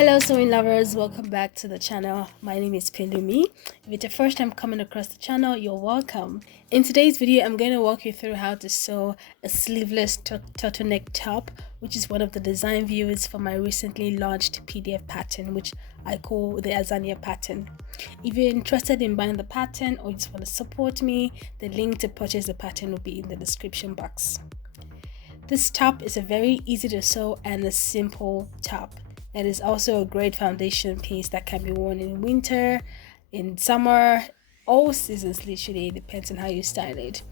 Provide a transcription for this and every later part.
Hello sewing lovers, welcome back to the channel. My name is Pelumi. If it's your first time coming across the channel, you're welcome. In today's video, I'm going to walk you through how to sew a sleeveless turtleneck top, which is one of the design views for my recently launched PDF pattern, which I call the Azania pattern. If you're interested in buying the pattern or just want to support me, the link to purchase the pattern will be in the description box. This top is a very easy to sew and a simple top. It is also a great foundation piece that can be worn in winter, in summer, all seasons literally, depends on how you style it.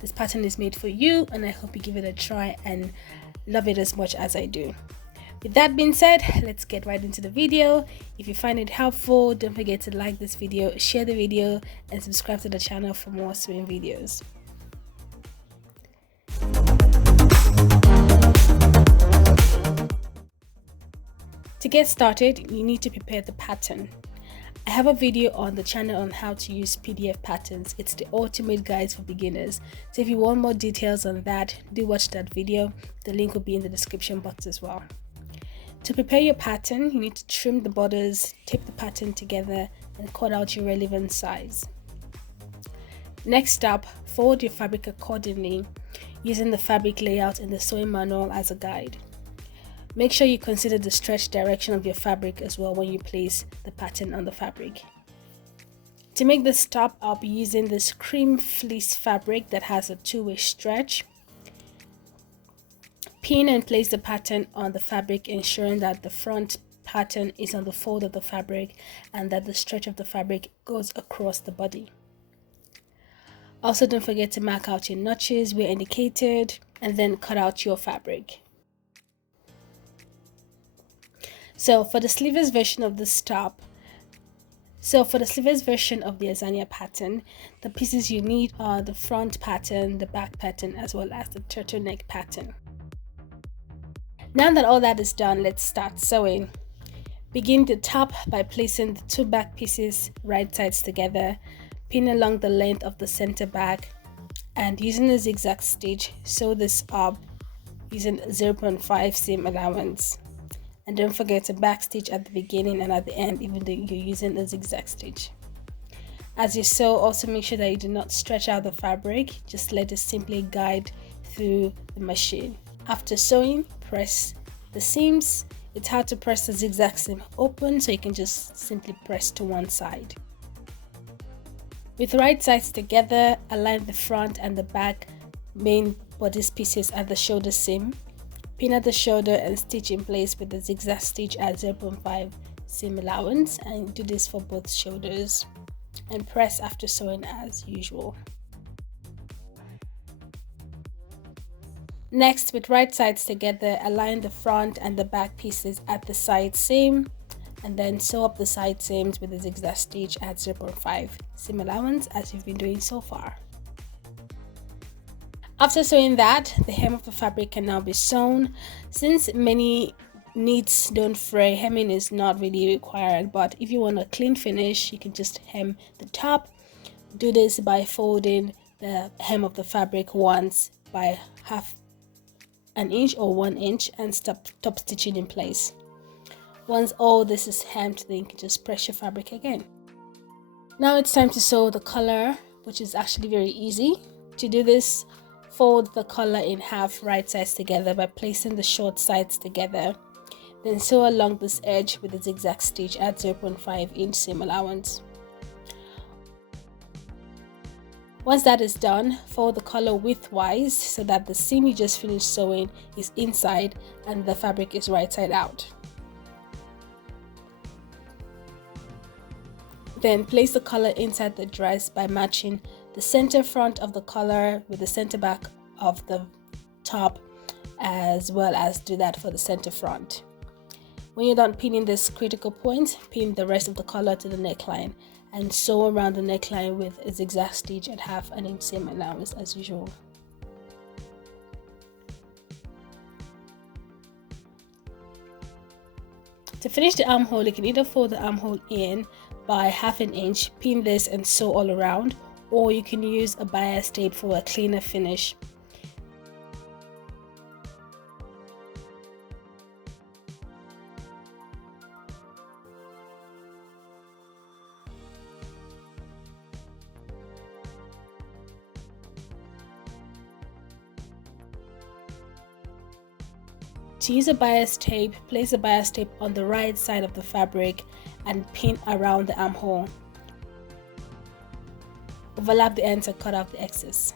This pattern is made for you and I hope you give it a try and love it as much as I do. With that being said, let's get right into the video. If you find it helpful, don't forget to like this video, share the video and subscribe to the channel for more sewing videos. To get started, you need to prepare the pattern. I have a video on the channel on how to use PDF patterns. It's the ultimate guide for beginners. So if you want more details on that, do watch that video. The link will be in the description box as well. To prepare your pattern, you need to trim the borders, tape the pattern together, and cut out your relevant size. Next up, fold your fabric accordingly, using the fabric layout in the sewing manual as a guide. Make sure you consider the stretch direction of your fabric as well when you place the pattern on the fabric. To make this top, I'll be using this cream fleece fabric that has a two-way stretch. Pin and place the pattern on the fabric, ensuring that the front pattern is on the fold of the fabric and that the stretch of the fabric goes across the body. Also, don't forget to mark out your notches where indicated and then cut out your fabric. So for the sleeveless version of this top, the Azania pattern, the pieces you need are the front pattern, the back pattern, as well as the turtleneck pattern. Now that all that is done, let's start sewing. Begin the top by placing the two back pieces right sides together, pin along the length of the center back, and using a zigzag stitch, sew this up using 0.5 seam allowance. And don't forget to back stitch at the beginning and at the end, even though you're using a zigzag stitch. As you sew, also make sure that you do not stretch out the fabric, just let it simply guide through the machine. After sewing, press the seams. It's hard to press the zigzag seam open, so you can just simply press to one side. With right sides together, align the front and the back main bodice pieces at the shoulder seam. Pin at the shoulder and stitch in place with the zigzag stitch at 0.5 seam allowance, and do this for both shoulders, and press after sewing as usual. Next, with right sides together, align the front and the back pieces at the side seam and then sew up the side seams with the zigzag stitch at 0.5 seam allowance as you've been doing so far. After sewing that, the hem of the fabric can now be sewn. Since many knits don't fray, hemming is not really required, but if you want a clean finish, you can just hem the top. Do this by folding the hem of the fabric once by half an inch or 1 inch and top stitching in place. Once all this is hemmed, then you can just press your fabric again. Now it's time to sew the collar, which is actually very easy. To do this, fold the collar in half right sides together by placing the short sides together. Then sew along this edge with a zigzag stitch at 0.5 inch seam allowance. Once that is done, fold the collar widthwise so that the seam you just finished sewing is inside and the fabric is right side out. Then place the collar inside the dress by matching the center front of the collar with the center back of the top, as well as do that for the center front. When you're done pinning this critical point, pin the rest of the collar to the neckline and sew around the neckline with a zigzag stitch at half an inch seam allowance as usual. To finish the armhole, you can either fold the armhole in by half an inch, pin this and sew all around, or you can use a bias tape for a cleaner finish. To use a bias tape, place the bias tape on the right side of the fabric and pin around the armhole. Overlap the ends and cut off the excess.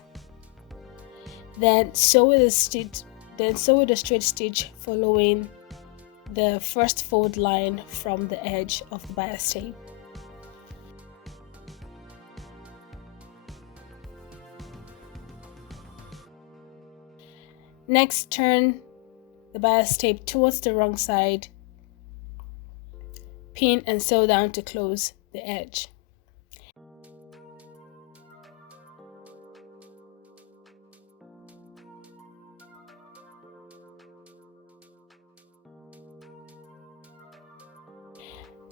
Then sew with a straight stitch following the first fold line from the edge of the bias tape. Next, turn the bias tape towards the wrong side, pin and sew down to close the edge.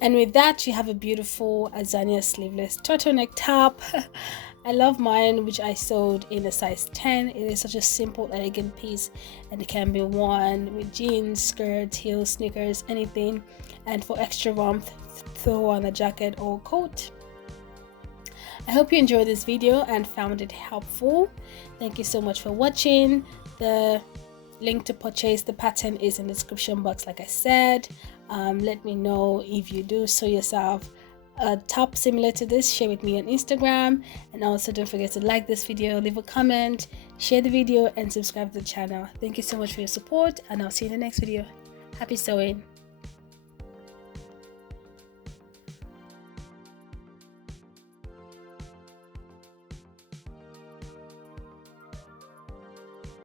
And with that, you have a beautiful Azania sleeveless turtleneck top. I love mine, which I sewed in a size 10. It is such a simple, elegant piece, and it can be worn with jeans, skirts, heels, sneakers, anything. And for extra warmth, throw on a jacket or coat. I hope you enjoyed this video and found it helpful. Thank you so much for watching. The link to purchase the pattern is in the description box, like I said. Let me know if you do sew yourself a top similar to this. Share with me on Instagram, and also don't forget to like this video, leave a comment, share the video, and subscribe to the channel. Thank you so much for your support, and I'll see you in the next video. Happy sewing.